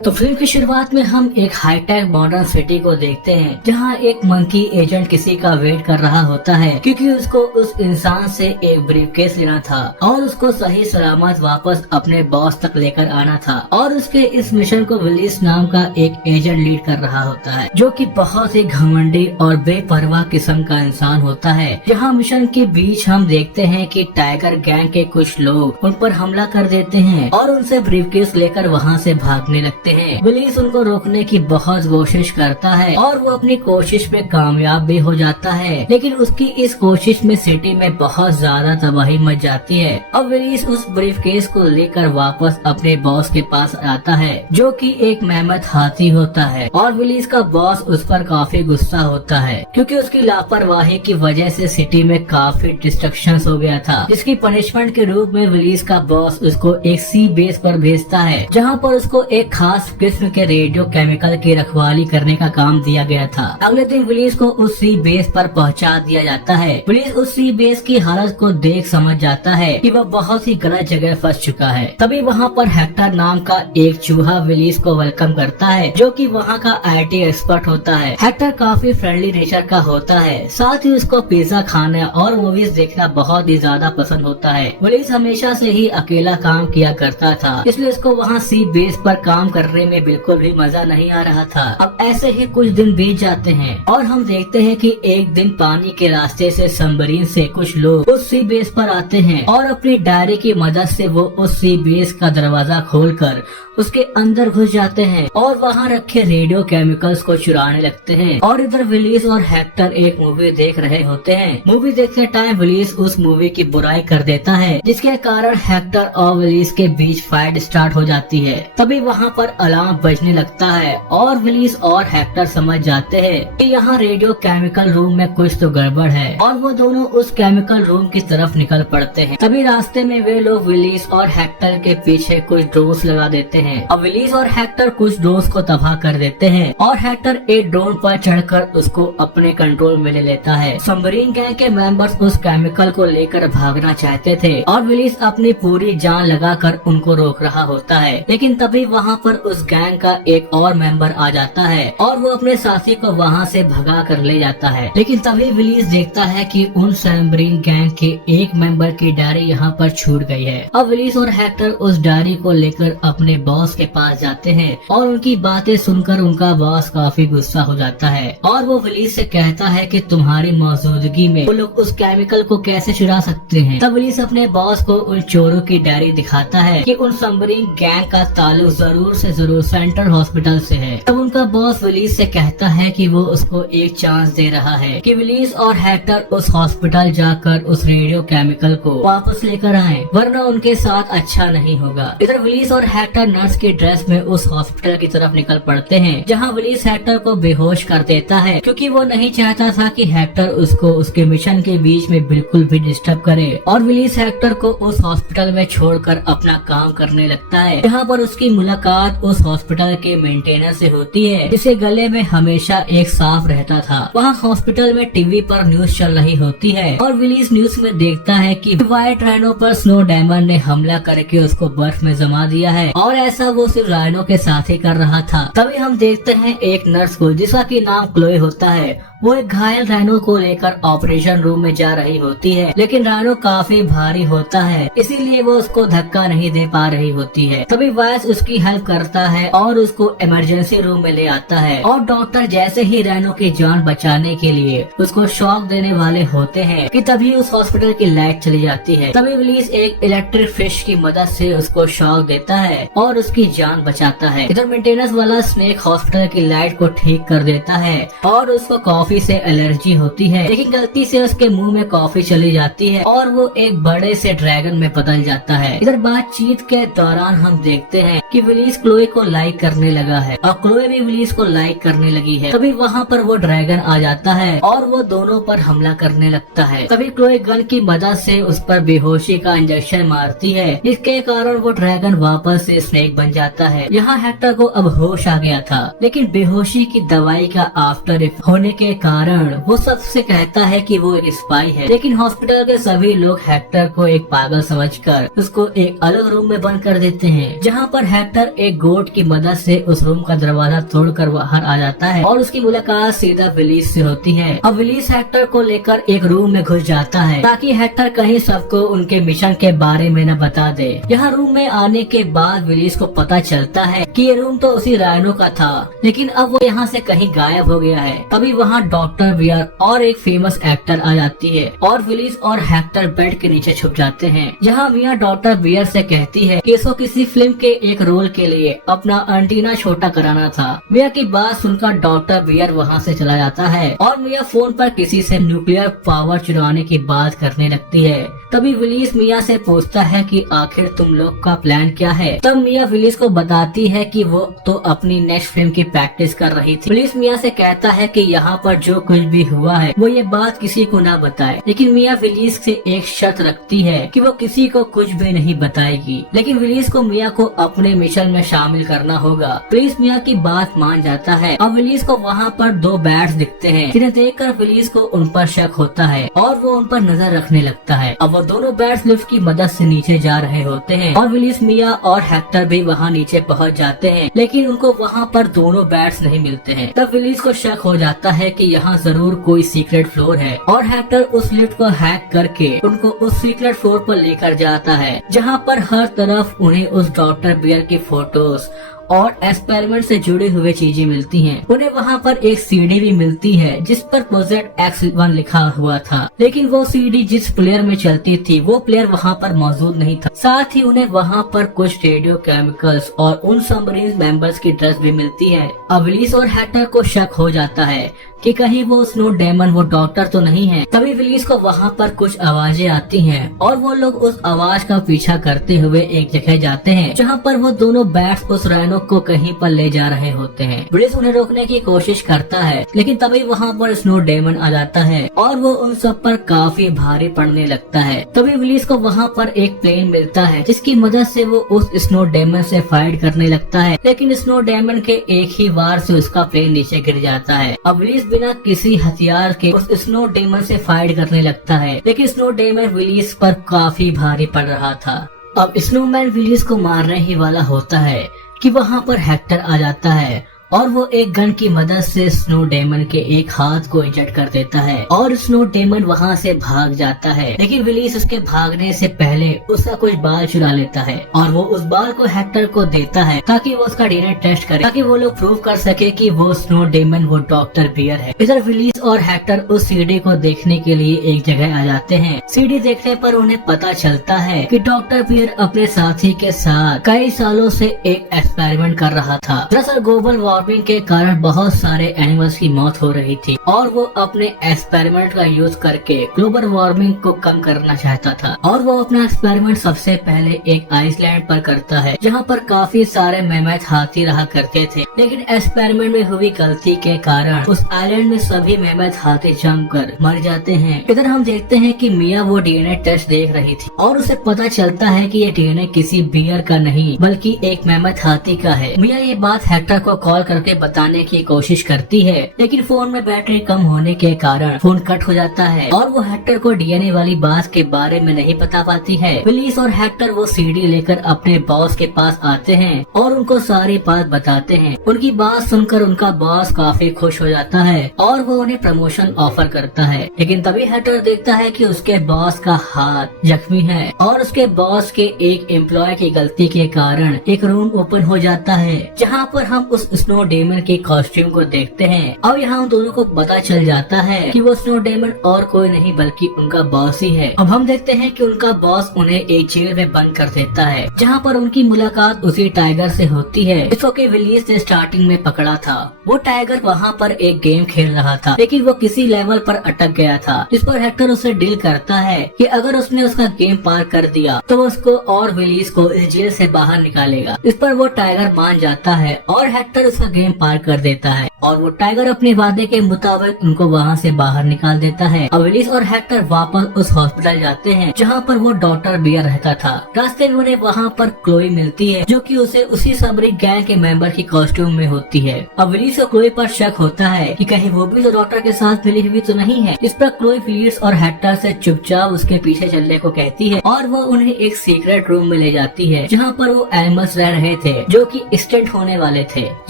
तो फिल्म की शुरुआत में हम एक हाईटेक मॉडर्न सिटी को देखते हैं जहां एक मंकी एजेंट किसी का वेट कर रहा होता है क्योंकि उसको उस इंसान से एक ब्रीफकेस लेना था और उसको सही सलामत वापस अपने बॉस तक लेकर आना था। और उसके इस मिशन को विलिस नाम का एक एजेंट लीड कर रहा होता है जो कि बहुत ही घमंडी और बेपरवाह किस्म का इंसान होता है। जहां मिशन के बीच हम देखते हैं कि टाइगर गैंग के कुछ लोग उन पर हमला कर देते हैं और उनसे ब्रीफकेस लेकर वहां से भागने लगते हैं। विलिस उनको रोकने की बहुत कोशिश करता है और वो अपनी कोशिश में कामयाब भी हो जाता है, लेकिन उसकी इस कोशिश में सिटी में बहुत ज्यादा तबाही मच जाती है। अब विलिस उस ब्रीफकेस को लेकर वापस अपने बॉस के पास आता है जो कि एक मेहमत हाथी होता है और विलिस का बॉस उस पर काफी गुस्सा होता है क्योंकि उसकी लापरवाही की वजह से सिटी में काफी डिस्ट्रक्शन हो गया था, जिसकी पनिशमेंट के रूप में विलिस का बॉस उसको एक सी बेस पर भेजता है जहाँ पर उसको एक खास किस्म के रेडियो केमिकल की रखवाली करने का काम दिया गया था। अगले दिन विलिस को उस सी बेस पर पहुंचा दिया जाता है। विलिस उस सी बेस की हालत को देख समझ जाता है कि वह बहुत ही गलत जगह फंस चुका है। तभी वहाँ पर हेक्टर नाम का एक चूहा विलिस को वेलकम करता है जो कि वहाँ का IT एक्सपर्ट होता है। हेक्टर काफी फ्रेंडली नेचर का होता है, साथ ही उसको पिज्जा खाना और मूवीज देखना बहुत ही ज्यादा पसंद होता है। विलिस हमेशा से ही अकेला काम किया करता था, इसलिए उसको वहाँ सी बेस पर काम करने में बिल्कुल भी मजा नहीं आ रहा था। अब ऐसे ही कुछ दिन बीत जाते हैं और हम देखते हैं कि एक दिन पानी के रास्ते से सबमरीन से कुछ लोग उस सी बेस पर आते हैं और अपनी डायरी की मदद से वो उस सी बेस का दरवाजा खोलकर उसके अंदर घुस जाते हैं और वहाँ रखे रेडियो केमिकल्स को चुराने लगते हैं। और इधर विलिस और हेक्टर एक मूवी देख रहे होते हैं। मूवी देखते टाइम विलिस उस मूवी की बुराई कर देता है, जिसके कारण हेक्टर और विलिस के बीच फाइट स्टार्ट हो जाती है। तभी वहाँ पर अलार्म बजने लगता है और विलिस और हेक्टर समझ जाते हैं कि यहाँ रेडियो केमिकल रूम में कुछ तो गड़बड़ है और वो दोनों उस केमिकल रूम की तरफ निकल पड़ते हैं। तभी रास्ते में वे लोग विलिस और हेक्टर के पीछे कुछ ड्रोन्स लगा देते हैं। अब विलिस और हेक्टर कुछ ड्रोन्स को तबाह कर देते हैं और हेक्टर एक ड्रोन पर चढ़कर उसको अपने कंट्रोल में ले लेता है। सबमरीन गैंग के मेंबर्स उस केमिकल को लेकर भागना चाहते थे और विलिस अपनी पूरी जान लगाकर उनको रोक रहा होता है, लेकिन तभी वहाँ पर उस गैंग का एक और मेंबर आ जाता है और वो अपने साथी को वहाँ से भगा कर ले जाता है। लेकिन तभी विलिस देखता है कि उन सबमरीन गैंग के एक मेंबर की डायरी यहाँ पर छूट गई है। अब विलिस और हेक्टर उस डायरी को लेकर अपने बॉस के पास जाते हैं और उनकी बातें सुनकर उनका बॉस काफी गुस्सा हो जाता है और वो विलिस से कहता है कि तुम्हारी मौजूदगी में वो लोग उस केमिकल को कैसे चुरा सकते हैं। तब विलिस अपने बॉस को उन चोरों की डायरी दिखाता है कि उन सबमरीन गैंग का ताल्लुक जरूर से जरूर सेंट्रल हॉस्पिटल से है। तब उनका बॉस विलिस से कहता है कि वो उसको एक चांस दे रहा है कि विलिस और हेक्टर उस हॉस्पिटल जाकर उस रेडियो केमिकल को वापस लेकर आए, वरना उनके साथ अच्छा नहीं होगा। इधर विलिस और हेक्टर नर्स की ड्रेस में उस हॉस्पिटल की तरफ निकल पड़ते हैं जहां विलिस हेक्टर को बेहोश कर देता है क्योंकि वो नहीं चाहता था कि हेक्टर उसको उसके मिशन के बीच में बिल्कुल भी डिस्टर्ब करे। और विलिस हेक्टर को उस हॉस्पिटल में छोड़कर अपना काम करने लगता है जहां पर उसकी मुलाकात उस हॉस्पिटल के मेंटेनर से होती है जिसे गले में हमेशा एक सांप रहता था। वहाँ हॉस्पिटल में टीवी पर न्यूज चल रही होती है और विलिस न्यूज में देखता है कि व्हाइट राइनो पर स्नो डायमंड ने हमला करके उसको बर्फ में जमा दिया है और ऐसा वो सिर्फ राइनो के साथ ही कर रहा था। तभी हम देखते हैं एक नर्स को जिसका की नाम क्लोए होता है। वो एक घायल राइनो को लेकर ऑपरेशन रूम में जा रही होती है, लेकिन राइनो काफी भारी होता है इसीलिए वो उसको धक्का नहीं दे पा रही होती है। तभी वाइस उसकी हेल्प करता है और उसको इमरजेंसी रूम में ले आता है और डॉक्टर जैसे ही राइनो की जान बचाने के लिए उसको शॉक देने वाले होते हैं कि तभी उस हॉस्पिटल की लाइट चली जाती है। तभी विलिस एक इलेक्ट्रिक फिश की मदद से उसको शॉक देता है और उसकी जान बचाता है। इधर मेंटेनेंस वाला स्नेक हॉस्पिटल की लाइट को ठीक कर देता है और उसको कॉफी से एलर्जी होती है, लेकिन गलती से उसके मुंह में कॉफी चली जाती है और वो एक बड़े से ड्रैगन में बदल जाता है। इधर बातचीत के दौरान हम देखते हैं कि विलिस क्लोए को लाइक करने लगा है और क्लोए भी विलिस को लाइक करने लगी है। तभी वहाँ पर वो ड्रैगन आ जाता है और वो दोनों पर हमला करने लगता है। तभी क्लोए गन की मदद से उस पर बेहोशी का इंजेक्शन मारती है, जिसके कारण वो ड्रैगन वापस से स्नेक बन जाता है। यहाँ हेक्टर को अब होश आ गया था, लेकिन बेहोशी की दवाई का आफ्टर इफेक्ट होने के कारण वो सबसे कहता है कि वो एक स्पाई है, लेकिन हॉस्पिटल के सभी लोग हेक्टर को एक पागल समझकर उसको एक अलग रूम में बंद कर देते हैं, जहाँ पर हेक्टर एक गोट की मदद से उस रूम का दरवाजा तोड़कर बाहर आ जाता है और उसकी मुलाकात सीधा विलीस से होती है। अब विलीस हेक्टर को लेकर एक रूम में घुस जाता है ताकि हेक्टर कहीं सबको उनके मिशन के बारे में न बता दे। यहाँ रूम में आने के बाद विलीस को पता चलता है कि ये रूम तो उसी राइनो का था, लेकिन अब वो यहाँ से कहीं गायब हो गया है। तभी वहाँ डॉक्टर बियर और एक फेमस एक्टर आ जाती है और विलीस और हेक्टर बेड के नीचे छुप जाते हैं। यहाँ मिया डॉक्टर बियर से कहती है कि इसको किसी फिल्म के एक रोल के लिए अपना एंटीना छोटा कराना था। मिया की बात सुनकर डॉक्टर बियर वहाँ से चला जाता है और मिया फोन पर किसी से न्यूक्लियर पावर चुराने की बात करने लगती है। तभी विलीस मिया से पूछता है कि आखिर तुम लोग का प्लान क्या है। तब मिया विलीस को बताती है कि वो तो अपनी नेक्स्ट फिल्म की प्रैक्टिस कर रही थी। विलीस मिया से कहता है कि यहाँ पर जो कुछ भी हुआ है वो ये बात किसी को ना बताए, लेकिन मिया विलीस से एक शर्त रखती है कि वो किसी को कुछ भी नहीं बताएगी। लेकिन विलीस को मिया को अपने मिशन में शामिल करना होगा। विलीस मिया की बात मान जाता है। अब विलीस को वहाँ पर दो बैट्स दिखते हैं, जिन्हें देखकर विलीस को उन पर शक होता है और वो उन पर नजर रखने लगता है। अब वो दोनों बैट्स लिफ्ट की मदद से नीचे जा रहे होते हैं और विलीस मिया और हेक्टर भी वहाँ नीचे पहुँच जाते हैं, लेकिन उनको वहाँ पर दोनों बैट्स नहीं मिलते हैं। तब विलीस को शक हो जाता है कि यहाँ जरूर कोई सीक्रेट फ्लोर है और हेक्टर उस लिफ्ट को हैक करके उनको उस सीक्रेट फ्लोर पर लेकर जाता है, जहाँ पर हर तरफ उन्हें उस डॉक्टर बियर की फोटोज और एक्सपेरिमेंट से जुड़े हुए चीजें मिलती हैं। उन्हें वहाँ पर एक सीडी भी मिलती है जिस पर प्रोजेक्ट X1 लिखा हुआ था, लेकिन वो सीडी जिस प्लेयर में चलती थी वो प्लेयर वहाँ पर मौजूद नहीं था। साथ ही उन्हें वहाँ पर कुछ रेडियो केमिकल्स और उन सबमरीन मेंबर्स की ड्रेस भी मिलती है। अब विलीस और हेक्टर को शक हो जाता है कि कहीं वो स्नो डेमन वो डॉक्टर तो नहीं है। तभी विलीस को वहाँ पर कुछ आवाजें आती हैं और वो लोग उस आवाज का पीछा करते हुए एक जगह जाते हैं, जहाँ पर वो दोनों बैट्स उस राइनो को कहीं पर ले जा रहे होते हैं। विलीस उन्हें रोकने की कोशिश करता है, लेकिन तभी वहाँ पर स्नो डेमन आ जाता है और वो उन सब पर काफी भारी पड़ने लगता है। तभी विलीस को वहाँ पर एक प्लेन मिलता है जिसकी मदद से वो उस स्नो डेमन से फाइट करने लगता है, लेकिन स्नो डेमन के एक ही वार से उसका प्लेन नीचे गिर जाता है। अब विलीस बिना किसी हथियार के उस स्नो डेमन से फाइट करने लगता है, लेकिन स्नो डेमन विलीस पर काफी भारी पड़ रहा था। अब स्नोमैन विलीस को मारने ही वाला होता है कि वहाँ पर हेक्टर आ जाता है और वो एक गन की मदद से स्नो डेमन के एक हाथ को इंजर्ड कर देता है और स्नो डेमन वहाँ से भाग जाता है, लेकिन विलीस उसके भागने से पहले उसका कुछ बाल चुरा लेता है और वो उस बाल को हेक्टर को देता है ताकि वो उसका डीएनए टेस्ट करे, ताकि वो लोग प्रूव कर सके कि वो स्नो डेमन वो डॉक्टर बियर है। इधर विलीस और हेक्टर उस सीडी को देखने के लिए एक जगह आ जाते हैं। सीडी देखने पर उन्हें पता चलता है कि डॉक्टर बियर अपने साथी के साथ कई सालों से एक एक्सपेरिमेंट कर रहा था। दरअसल ग्लोबल वार्मिंग के कारण बहुत सारे एनिमल्स की मौत हो रही थी और वो अपने एक्सपेरिमेंट का यूज करके ग्लोबल वार्मिंग को कम करना चाहता था और वो अपना एक्सपेरिमेंट सबसे पहले एक आइसलैंड पर करता है, जहाँ पर काफी सारे मेमथ हाथी रहा करते थे, लेकिन एक्सपेरिमेंट में हुई गलती के कारण उस आइलैंड में सभी मेमथ हाथी जमकर मर जाते हैं। इधर हम देखते हैं कि मिया वो डीएनए टेस्ट देख रही थी और उसे पता चलता है कि ये डीएनए किसी बियर का नहीं बल्कि एक मेमथ हाथी का है। मिया ये बात हेक्टर को कॉल करके बताने की कोशिश करती है, लेकिन फोन में बैटरी कम होने के कारण फोन कट हो जाता है और वो हेक्टर को डीएनए वाली बात के बारे में नहीं बता पाती है। विलीस और हेक्टर वो सीडी लेकर अपने बॉस के पास आते हैं और उनको सारी बात बताते हैं। उनकी बात सुनकर उनका बॉस काफी खुश हो जाता है और वो उन्हें प्रमोशन ऑफर करता है, लेकिन तभी हेक्टर देखता है कि उसके बॉस का हाथ जख्मी है और उसके बॉस के एक एम्प्लॉय की गलती के कारण एक रूम ओपन हो जाता है, जहाँ पर हम उस स्नो डेमन के कॉस्ट्यूम को देखते हैं। अब यहाँ उन दोनों को पता चल जाता है कि वो स्नो डेमन और कोई नहीं बल्कि उनका बॉस ही है। अब हम देखते हैं कि उनका बॉस उन्हें एक जेल में बंद कर देता है, जहाँ पर उनकी मुलाकात उसी टाइगर से होती है जिसको कि विलीस ने स्टार्टिंग में पकड़ा था। वो टाइगर वहाँ पर एक गेम खेल रहा था, लेकिन वो किसी लेवल पर अटक गया था, जिस पर हेक्टर उसे डील करता है कि अगर उसने उसका गेम पार कर दिया तो वो उसको और विलीस को इस जेल से बाहर निकालेगा। इस पर वो टाइगर मान जाता है और हेक्टर उसका गेम पार कर देता है। और वो टाइगर अपने वादे के मुताबिक उनको वहाँ से बाहर निकाल देता है। अब विलिस और हेक्टर वापस उस हॉस्पिटल जाते हैं जहाँ पर वो डॉक्टर बियर रहता था। रास्ते में उन्हें वहाँ पर क्लोई मिलती है जो कि उसे उसी सबरी गैंग के मेंबर की कॉस्ट्यूम में होती है। अब विलिस और क्लोई पर शक होता है कि कहीं वो भी तो डॉक्टर के साथ मिली हुई तो नहीं है। इस पर क्लोई विलिस और हेक्टर से चुपचाप उसके पीछे चलने को कहती है और वो उन्हें एक सीक्रेट रूम में ले जाती है जहाँ पर वो एनिमल्स रह रहे थे जो कि एक्सटिंक्ट होने वाले थे,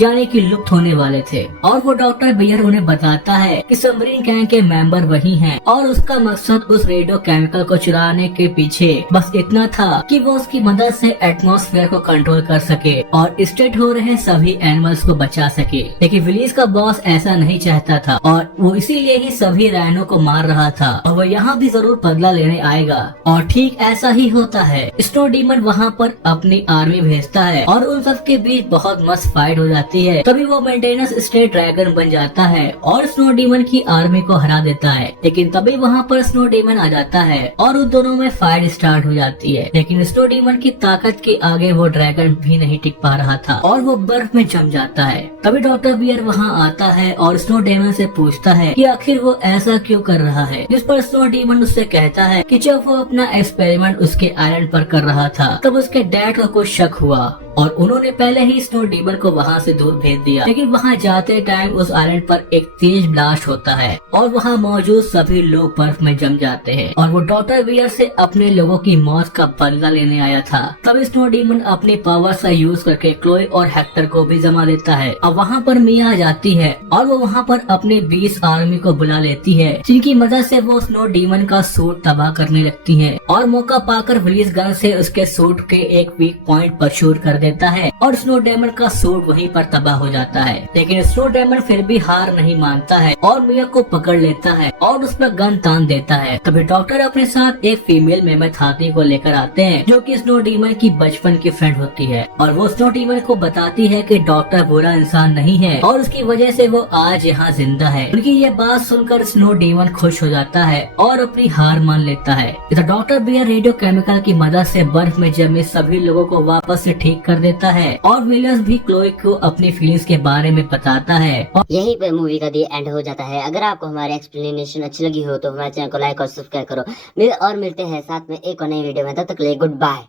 यानी कि लुप्त होने वाले थे। और वो डॉक्टर बियर उन्हें बताता है कि सबमरीन गैंग के मेंबर वही हैं और उसका मकसद उस रेडियो केमिकल को चुराने के पीछे बस इतना था कि वो उसकी मदद से एटमॉस्फेयर को कंट्रोल कर सके और एक्सटिंक्ट हो रहे सभी एनिमल्स को बचा सके। लेकिन विलिस का बॉस ऐसा नहीं चाहता था और वो इसीलिए ही सभी राइनो को मार रहा था और वो यहाँ भी जरूर बदला लेने आएगा। और ठीक ऐसा ही होता है। स्नो डीमन वहाँ पर अपनी आर्मी भेजता है और उन सब के बीच बहुत मस्त फाइट हो जाती है। तभी वो मेंटेनेंस स्टेट ड्रैगन बन जाता है और स्नो डीमन की आर्मी को हरा देता है। लेकिन तभी वहाँ पर स्नो डीमन आ जाता है और उन दोनों में फाइट स्टार्ट हो जाती है। लेकिन स्नो डीमन की ताकत के आगे वो ड्रैगन भी नहीं टिक पा रहा था और वो बर्फ में जम जाता है। तभी डॉक्टर बियर वहाँ आता है और स्नो डीमन से पूछता है कि आखिर वो ऐसा क्यों कर रहा है। जिस पर स्नो डीमन उससे कहता है कि जब वो अपना एक्सपेरिमेंट उसके आइलैंड पर कर रहा था तब उसके डैड को कुछ शक हुआ और उन्होंने पहले ही स्नो डीमन को वहाँ से दूर भेज दिया। लेकिन वहाँ जाते टाइम उस आइलैंड पर एक तेज ब्लास्ट होता है और वहाँ मौजूद सभी लोग बर्फ में जम जाते हैं और वो डॉक्टर बियर से अपने लोगों की मौत का बदला लेने आया था। तब स्नो डीमन अपनी पावर का यूज करके क्लोई और हेक्टर को भी जमा देता है। अब वहाँ पर मिया आ जाती है और वो वहाँ पर अपने 20 आर्मी को बुला लेती है जिनकी मदद से वो स्नो डीमन का सूट तबाह करने लगती है और मौका पाकर विलिस गन से उसके सूट के एक वीक पॉइंट पर शूट कर देता है और स्नो डीमन का सूट वहीं पर तबाह हो जाता है। लेकिन स्नो डीमन फिर भी हार नहीं मानता है और मिया को पकड़ लेता है और उस पर गन तान देता है। तभी डॉक्टर अपने साथ एक फीमेल मेमथ हाथी को लेकर आते हैं जो कि स्नो डीमन की बचपन की फ्रेंड होती है और वो स्नो डीमन को बताती है कि डॉक्टर बुरा इंसान नहीं है और उसकी वजह से वो आज यहाँ जिंदा है। उनकी ये बात सुनकर स्नो डीमन खुश हो जाता है और अपनी हार मान लेता है। इधर डॉक्टर बियर रेडियो केमिकल की मदद से बर्फ में जमे सभी लोगों को वापस से ठीक कर देता है और विलियस भी क्लोई को अपनी फीलिंग्स के बारे में बताता है। यहीं पे मूवी का दी एंड हो जाता है। अगर आपको हमारी एक्सप्लेनेशन अच्छी लगी हो तो हमारे चैनल को लाइक और सब्सक्राइब करो। और मिलते हैं साथ में एक और नई वीडियो में। तब तक के लिए गुड बाय।